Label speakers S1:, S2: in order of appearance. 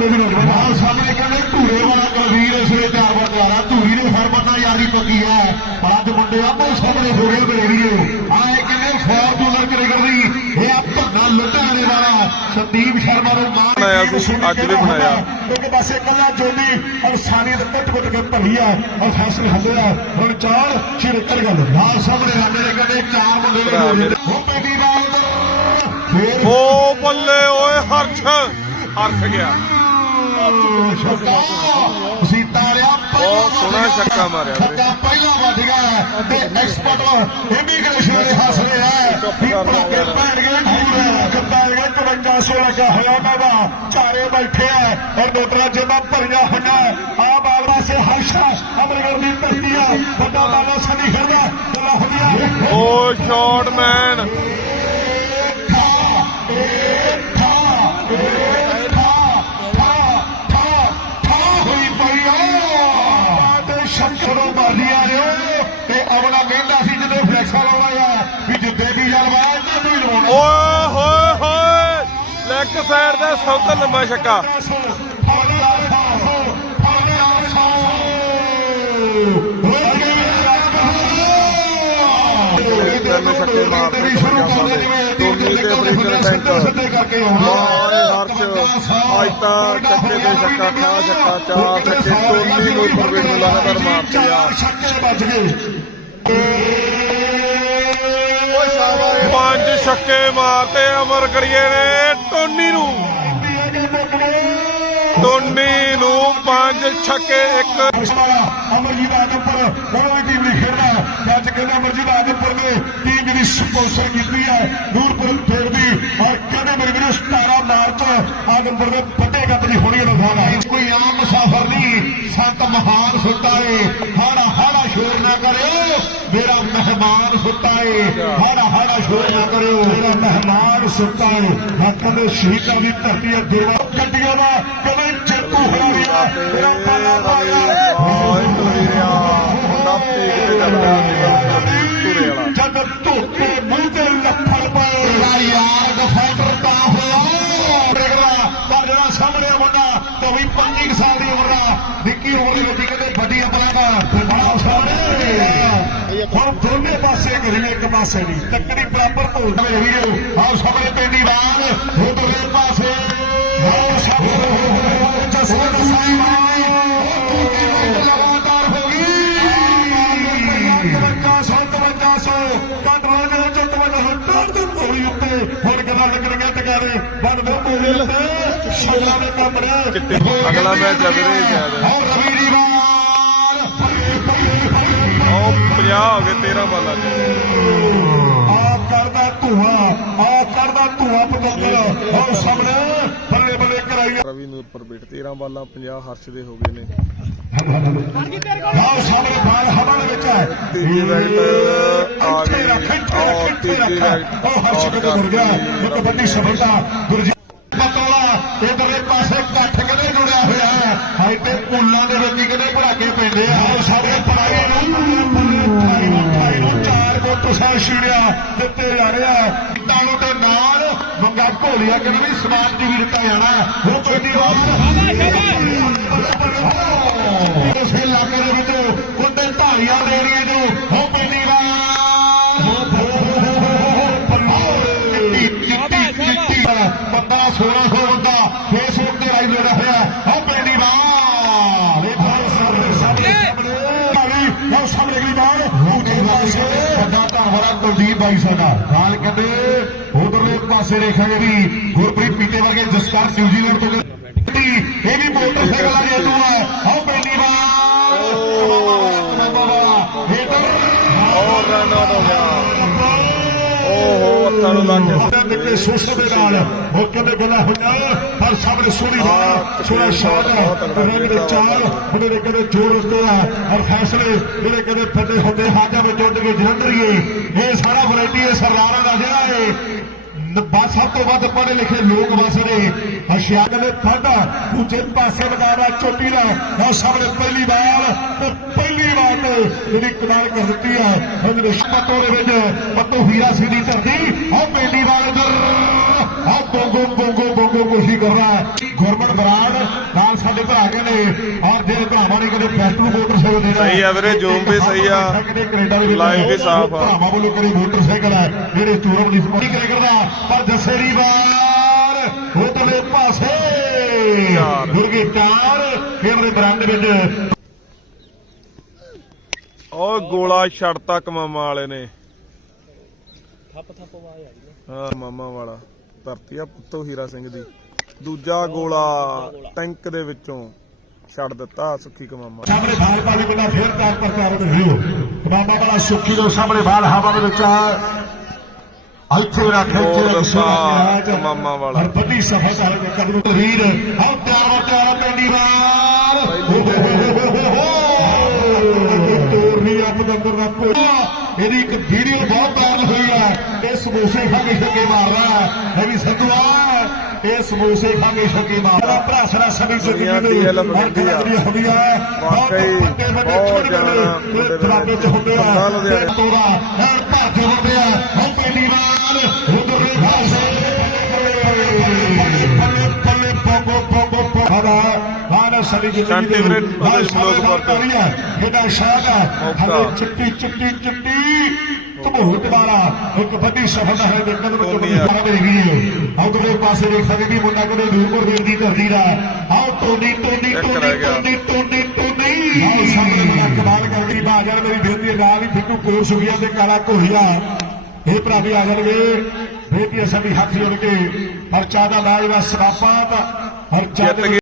S1: ਆਹ ਸਾਹਮਣੇ ਕਹਿੰਦੇ ਧੂਰੇ ਵਾਲਾ ਕੁਲਵੀਰ ਇਸ ਵੇਲੇ ਚਾਰ ਵਾਰ ਦੁਆਰਾ ਧੂਰੀ ਨੇ ਹਰ ਬੰਦਾ ਯਾਰੀ ਪੱਕੀ ਹੈ। ਪਰ ਅੱਜ ਮੁੰਡੇ ਆਪੋ ਸਾਹਮਣੇ ਹੋ ਗਏ ਆਹ ਇਹ ਕਹਿੰਦੇ ਫੋਰਚੂਨਰ ਕ੍ਰਿਕਟ ਦੀ ਇਹ ਆ ਭੰਨਾ ਲੁਧਿਆਣੇ ਵਾਲਾ ਸੰਦੀਪ ਸ਼ਰਮਾ ਨੂੰ ਮਾਣ
S2: ਬਣਾਇਆ ਸੀ, ਅੱਜ ਵੀ ਬਣਾਇਆ।
S1: ਇੱਕ ਪਾਸੇ ਕੱਲਾ ਜੋਨੀ ਔਰ ਸਾਨੀ ਦੇ ਕੁੱਟ ਕੁੱਟ ਕੇ ਭਰੀ ਆ ਔਰ ਫੈਸਲੇ ਹੁੰਦੇ ਆ। ਹੁਣ ਚਾਰ ਸ਼ਿਰ ਕਰ ਗੱਲ। ਨਾਲ ਸਾਹਮਣੇ ਆਂਦੇ ਨੇ ਕਹਿੰਦੇ ਚਾਰ ਮੁੰਡੇ ਨੇ
S2: ਮੇਰੇ।
S1: ਉਹ ਬੇਬੀ ਬਾਲ ਫੇਰ
S2: ਓ ਬੱਲੇ ਓਏ ਹਰਸ਼। ਹਰਸ਼ ਗਿਆ।
S1: ਸੀਤਾ ਰਿਆ
S2: ਬਹੁਤ ਸੋਹਣਾ ਛੱਕਾ ਮਾਰਿਆ।
S1: ਛੱਕਾ ਪਹਿਲਾਂ ਵੱਜ ਗਿਆ ਤੇ ਐਕਸਪਰਟ ਇਮੀਗ੍ਰੇਸ਼ਨ ਦੇ ਹਾਸਲੇ ਹੈ ਵੀ ਪੜਾਕੇ ਪੈਣ ਗਏ ਦੂਰ ਕੱਪਾਲ ਗਏ 5400 ਲੱਗਾ ਹੋਇਆ ਮੈਂ ਦਾ। ਚਾਰੇ ਬੈਠੇ ਆ। ਔਰ ਦੋਤਰਾ ਜੇਬਾਂ ਭਰੀਆਂ ਹੋਈਆਂ। ਆ ਬਾਲ ਵਾਸੇ ਹਰਸ਼ਾ ਅਮਰਗੜ ਦੀ ਧਰਤੀ ਆ। ਵੱਡਾ ਬਾਲਾ ਸਨੀ ਖੜਦਾ। ਬੜਾ ਵਧੀਆ
S2: ਓ ਸ਼ਾਟ ਮੈਨ
S1: ਆ ਤੇ ਸ਼ੰਕਰੋਂ ਮਾਰੀਆਂ ਨੇ ਤੇ ਅਗਲਾ ਕਹਿੰਦਾ ਸੀ ਜਦੋਂ ਫਲੈਕਸਾਂ ਲਾਉਣਾ ਆ ਵੀ ਜਿੱਦੇ ਦੀ ਜਲਵਾ ਇਹਨਾਂ ਨੂੰ ਹੀ ਲਵਾਉਣਾ।
S2: ਓਏ ਹੋਏ ਹੋਏ ਲੈਗ ਸਾਈਡ ਦਾ ਸਭ ਤੋਂ ਲੰਮਾ ਛੱਕਾ।
S1: ਛੱਕੇ ਮਾਰਦੇ ਸ਼ੁਰੂ ਕਰਦੇ ਜਿਵੇਂ
S2: ਟੋਨੀ ਤੇ ਅਮਰੀਕਨ ਟੈਂਕ ਮਾਰੇ ਅੱਜ ਤਾਂ ਛੱਕੇ ਤੇ ਛੱਕਾ ਖਾ ਛੱਕਾ ਚਾਰ ਛੱਕੇ ਟੋਨੀ ਨੂੰ ਪ੍ਰਵੇਟ ਨੂੰ ਲਗਾਤਾਰ ਮਾਰਦੇ ਆ।
S1: ਛੱਕੇ ਵੱਜ ਗਏ।
S2: ਪੰਜ ਛੱਕੇ ਮਾਰਤੇ ਅਮਰ ਕਰੀਏ ਨੇ ਟੋਨੀ ਨੂੰ। ਟੋਨੀ ਨੂੰ ਪੰਜ ਛੱਕੇ ਇੱਕ
S1: ਅਮਰਜੀਤ ਆਦਮਪੁਰ ਦੋਵੇਂ ਟੀਮ ਲਈ ਖੇਡਦਾ? ਅੱਜ ਕਹਿੰਦੇ ਅਮਰਜੀਤ ਆਦਮਪੁਰ ਨੇ ਟੀਮ ਜਿਹੜੀ ਸਪਾਂਸਰ ਕੀਤੀ ਹੈ। ਨੂਰਪੁਰ ਖੇਡਦੀ ਔਰ ਕਹਿੰਦੇ ਮੇਰੇ ਵੀਰੋ 17 ਮਾਰਚ ਆਦਮਪੁਰ ਦੇ ਵੱਡੇ ਕੱਪ ਦੀ ਹੋਣੀ ਰਵਾਨਾ ਕੋਈ ਆਮ ਮੁਸਾਫਰ ਨਹੀਂ, ਸੰਤ ਮਹਾਨ ਸੁੱਤਾ ਏ। ਹਾੜਾ ਹਾੜਾ ਸ਼ੋਰ ਨਾ ਕਰਿਓ, ਮੇਰਾ ਮਹਿਮਾਨ ਸੁੱਤਾ ਏ। ਹਾੜਾ ਹਾੜਾ ਸ਼ੋਰ ਨਾ ਕਰਿਓ, ਮੇਰਾ ਮਹਿਮਾਨ ਸੁੱਤਾ ਏ। ਹੱਕਾਂ ਦੇ ਸ਼ਹੀਦਾਂ ਦੀ ਧਰਤੀ ਹੈ ਦੇਵਾ ਗੱਡੀਆਂ ਦਾ ਕਦੇ ਚੱਕੂ ਹੋਇਆ ਮੇਰਾ ਪਾਲਾ ਪਾਇਆ। ਪਾਸੇ ਨਹੀਂ ਤੱਕੜੀ ਬਰਾਬਰ ਤੋਂ ਮੇਰੇ ਵੀਰੋ ਆਓ ਸਾਹਮਣੇ ਪੈਂਦੀ ਬਾਲ ਉਧਰਲੇ ਪਾਸੇ। ਆਓ ਸਾਹਮਣੇ ਜਸਵੰਤ ਸਿੰਘ ਲਗਾਤਾਰ ਹੋ ਗਈ। ਬੱਚਾ ਸੌ ਤਵੰਜਾ ਸੌ। ਕੰਟਰੋਲ ਦੇ ਵਿੱਚ ਤਵੰਜਾ ਸੌ। ਦੇ ਹੋਈ ਉੱਤੇ ਹੁਣ ਗੱਲਾਂ ਲੱਗਣੀਆਂ ਟਕਾਰੇ ਬੰਦ ਦੇ ਉੱਤੇ। ਸ਼ੋਲਾ ਦੇ ਕਮਰੇ
S2: ਅਗਲਾ ਮੈਚ ਵੀਰੇ ਸ਼ਾਇਦ
S1: ਔਰ ਰਵੀ ਰੀਵਾਲ
S2: ਉਹ 50 ਹੋ ਗਏ 13 ਬਾਲਾਂ ਚ।
S1: ਆ ਕਰਦਾ ਧੂਆ ਆ ਕਰਦਾ ਧੂਆ ਪਤੰਦਰ ਉਹ ਸਾਹਮਣੇ ਬੱਲੇ ਬੱਲੇ ਕਰਾਈ
S2: ਰਵੀ ਨੂਰਪੁਰ ਬੇਟ 13 ਬਾਲਾਂ 50 ਹਰਸ਼ ਦੇ ਹੋ ਗਏ ਨੇ।
S1: ਆਓ ਸਾਹਮਣੇ ਬਾਲ ਹਵਾ ਦੇ ਵਿੱਚ ਹੈ।
S2: ਤੀਜੀ ਵਿਕਟ ਆ
S1: ਇੱਥੇ
S2: ਗਈ
S1: ਰੱਖ, ਇੱਥੇ ਰੱਖ,
S2: ਔਰ
S1: ਇੱਥੇ
S2: ਤੀਜੀ
S1: ਰੱਖ।
S2: ਵਿਕਟ
S1: ਉਹ ਹਰਸ਼ ਕਿਤੇ ਮੁੜ ਗਿਆ? ਇੱਕ ਵੱਡੀ ਸਫਲਤਾ ਗੁਰਜੀਤ ਪਤੋਲਾ ਇਧਰਲੇ ਪਾਸੇ ਕੱਠ ਕਿਤੇ ਜੁੜਿਆ ਹੋਇਆ ਹੈ। ਹਾਈ ਤੇ ਪੁੱਲਾਂ ਦੇ ਵਿੱਚ ਕਿਤੇ ਭੜਾਕੇ ਪੈਂਦੇ ਆ। ਛਿੜਿਆ ਦਿੱਤੇ ਜਾ ਰਿਹਾ ਤਾਲੋ ਦੇ ਨਾਲ ਮੰਗਾ ਘੋਲੀਆ ਕਹਿੰਦੇ ਵੀ ਸਮਾਨ ਜੀ ਵੀ ਦਿੱਤਾ ਜਾਣਾ ਉਹ ਕੋਈ ਨਹੀਂ ਉਸ ਇਲਾਕੇ ਦੇ ਵਿੱਚ ਕੁੱਤੇ ਢਾਈਆਂ ਦੇ ਏਰੀਏ ਨੂੰ ਬਾਈ ਸਾਡਾ। ਨਾਲ ਕਹਿੰਦੇ ਉਧਰਲੇ ਪਾਸੇ ਦੇਖਾਂਗੇ ਵੀ ਗੁਰਪ੍ਰੀਤ ਪੀਤੇ ਵਰਗੇ ਜਸਕਰ ਨਿਊਜ਼ੀਲੈਂਡ ਤੋਂ ਇਹ ਵੀ ਮੋਟਰਸਾਈਕਲ ਆ ਜੇਤੂ ਹੈ ਆਓ ਪੈਂਦੀ ਵਾਰ।
S2: ਔਰ ਰਨ ਆਊਟ ਹੋ ਗਿਆ। ਓਹੋ ਹੱਥਾਂ ਨੂੰ ਲੱਗ ਕੇ
S1: ਨਿਕਲੇ ਸੋਸ਼ਲ ਦੇ ਨਾਲ ਮੌਕੇ ਤੇ ਗੱਲਾਂ ਹੋਈਆਂ ਪਰ ਸਾਹਮਣੇ ਸੋਹਣੀ ਬਾਤ ਸੋਹਣਾ ਸ਼ਾਟ ਉਹਨਾਂ ਦੇ ਚਾਰ ਉਹਨਾਂ ਦੇ ਕਦੇ ਜੋਰ ਉੱਤੇ ਆ ਔਰ ਫੈਸਲੇ ਜਿਹੜੇ ਕਦੇ ਫੱਟੇ ਹੁੰਦੇ ਹਾਜਾਂ ਵਿੱਚ ਉੱਡ ਕੇ ਜਲੰਧਰੀਏ ਇਹ ਸਾਰਾ ਵੈਰਾਈਟੀ ਸਭ ਤੋਂ ਵੱਧ ਪੜ੍ਹੇ ਲਿਖੇ ਲੋਕ ਵਸਦੇ ਹਸ਼ਿਆਰ ਨੇ ਫਾਡਾ ਦੂਜੇ ਪਾਸੇ ਲਗਾਵਾ ਚੋਟੀ ਦਾ। ਉਹ ਸਾਹਮਣੇ ਪਹਿਲੀ ਵਾਰ ਤੇ ਪਹਿਲੀ ਵਾਰ ਤੇ ਜਿਹੜੀ ਕਮਾਲ ਕਰ ਦਿੱਤੀ ਹੈ ਉਹਦੇ ਰਿਸ਼ਪਤੋਂ ਦੇ ਵਿੱਚ ਪੱਤੂ ਹੀਰਾ ਸਿੰਘ ਦੀ ਧਰਤੀ ਉਹ ਪਹਿਲੀ ਵਾਰ ਇਧਰ। ਆ ਬੋਗੋ ਬੋਗੋ ਬੋਗੋ ਕੋਸ਼ਿਸ਼ ਕਰ ਰਹਾ। ਗੁਰਮਨ ਬਰਾੜ ਨਾਲ ਸਾਡੇ ਭਰਾ ਕਹਿੰਦੇ ਔਰ ਨੇ ਕਦੇ ਫੈਸਟੂ ਮੋਟਰਸਾਈਕਲ ਦੇਣਾ
S2: ਸਹੀ ਆ ਵੀਰੇ, zoom ਵੀ ਸਹੀ ਆ। Live ਵੀ ਸਾਫ਼ ਆ।
S1: ਭਰਾਵਾਂ ਵੱਲੋਂ ਕਦੇ ਮੋਟਰਸਾਈਕਲ ਹੈ ਜਿਹੜੇ ਸਟੂਡੈਂਟ ਦੀ ਸਪੋਰਟ ਕਰਦਾ ਪਰ ਦਸੇਰੀ ਵਾਰ ਉਤਲੇ ਪਾਸੇ।
S2: ਚਾਰ।
S1: ਗੁਰਗੀ ਚਾਰ ਖੇਡ ਦੇ ਬਰਾਂਡੇ ਵਿੱਚ।
S2: ਉਹ ਗੋਲਾ ਛੱਡਤਾ ਕਮਾਮਾ ਵਾਲੇ ਨੇ।
S3: ਥੱਪ ਥੱਪ ਆਵਾਜ਼ ਆ ਹੈ।
S2: ਹਾਂ ਮਾਮਾ ਵਾਲਾ। ਧਰਤੀ ਆ ਪੁੱਤੋ ਹੀਰਾ ਸਿੰਘ ਦੀ। ਦੂਜਾ ਗੋਲਾ। ਟੈਂਕ ਦੇ ਵਿੱਚੋਂ। ਛੱਡ ਦਿੱਤਾ ਸੁੱਖੀ ਕਮਾਮਾ।
S1: ਸਾਹਮਣੇ ਬਾਲ ਪਾਲੀ ਬੰਦਾ ਫੇਰ ਤਾਰ ਪਰ ਤਾਰ ਦਿਓ ਬਾਬਾ ਵਾਲਾ ਸੁੱਖੀ ਦੇ ਸਾਹਮਣੇ ਬਾਲ ਹਵਾ ਦੇ ਵਿੱਚ ਆ। ਇੱਥੇ ਰੱਖ ਇੱਥੇ
S2: ਦੱਸਾਂ, ਮਾਮਾ ਵਾਲਾ।
S1: ਵੱਡੀ ਸਫਾ ਦਾ ਕਦਮ ਵੀਰ। ਆਉ ਤਿਆਰ ਤਿਆਰ ਪੈਂਦੀ ਵਾਰ ਤੋਰਨੀ ਅੱਪ ਦੇ ਅੰਦਰ ਦਾ ਕੋਈ ਇਹਦੀ ਇੱਕ ਵੀਡੀਓ ਬਹੁਤ ਵਾਇਰਲ ਹੋਈ ਹੈ। ਇਹ ਸਮੋਸੇ ਖਾ ਕੇ ਛੱਕੇ ਮਾਰਦਾ ਹੈ। ਰਵੀ ਸੰਧੂਆ ਇਹ ਸਮੋਸੇ ਖਾ ਕੇ ਛੱਕੇ ਮਾਰਦਾ ਭਰਾ ਸਰਾ ਸਮੇਂ ਚੁੱਕੀ
S2: ਦੁਨੀਆ ਦੀ ਇਹ ਲਫ਼ਜ਼ੀ ਆ।
S1: ਹੁੰਦੀ ਹੈ
S2: ਵਾਕਈ ਬਹੁਤ ਜ਼ਿਆਦਾ ਮੁੰਡੇ
S1: ਚ ਹੁੰਦੇ ਆ ਤੋਰਾ ਐਨ ਭਰਦੇ ਹੁੰਦੇ ਆ ਹੁਣ ਪਹਿਲੀ ਵਾਰ ਉਧਰ ਦੇ ਭਾਸੇ ਪੱਲੇ ਪੱਲੇ ਪੋਗੋ ਪੋਗੋ ਪੋਗੋ ਬਾਨਾ ਸਲੀ ਜੀ
S2: ਸ਼ਾਂਤੀ ਵੀਰੇ, ਉਹਦੇ ਸ਼ਲੋਕ ਪਰ ਕਰ।
S1: ਇਹਦਾ ਸ਼ਾਨ ਹੈ ਹਲੇ। ਚਿੱਟੀ ਚਿੱਟੀ ਚਿੱਟੀ ਤਬੂਤ ਵਾਲਾ ਇੱਕ ਵੱਡੀ ਸਫਲਤਾ ਹੈ ਦੇ ਕਦਮ ਤੋਂ
S2: ਟੋਨੀ ਆ।
S1: ਸਾਰਾ ਦੇ ਗਈ ਹੈ ਉਧਰਲੇ ਪਾਸੇ ਦੇਖ ਸਕਦੇ ਵੀ ਮੁੰਡਾ ਕੋਲੇ ਨੂਰਪੁਰ ਵੀਰ ਦੀ ਧਰਤੀ ਦਾ ਆਓ Tony Tony Tony. Tony Tony Tony ਆਓ ਸਾਹਮਣੇ ਬੜਾ ਕਮਾਲ ਕਰਦੀ ਬਾਜਰ ਮੇਰੀ ਬੇਨਤੀ ਨਾਲ ਹੀ ਫਿੱਟੂ ਕੋਰ ਸੁਗੀਆ ਤੇ ਕਾਲਾ ਘੋੜੀਆ ਇਹ ਭਰਾ ਵੀ ਆ ਜਾਣਗੇ ਬੇਟੀ ਅਸਾਂ ਵੀ ਹੱਥ ਜੋੜ ਕੇ ਹਰ ਚਾਹ ਦਾ ਲਾਜ ਦਾ ਸਰਾਪਾ ਦਾ ਹਰ ਚਾਹ
S2: ਜਿੱਤ
S1: ਦੇ
S2: ਗਏ।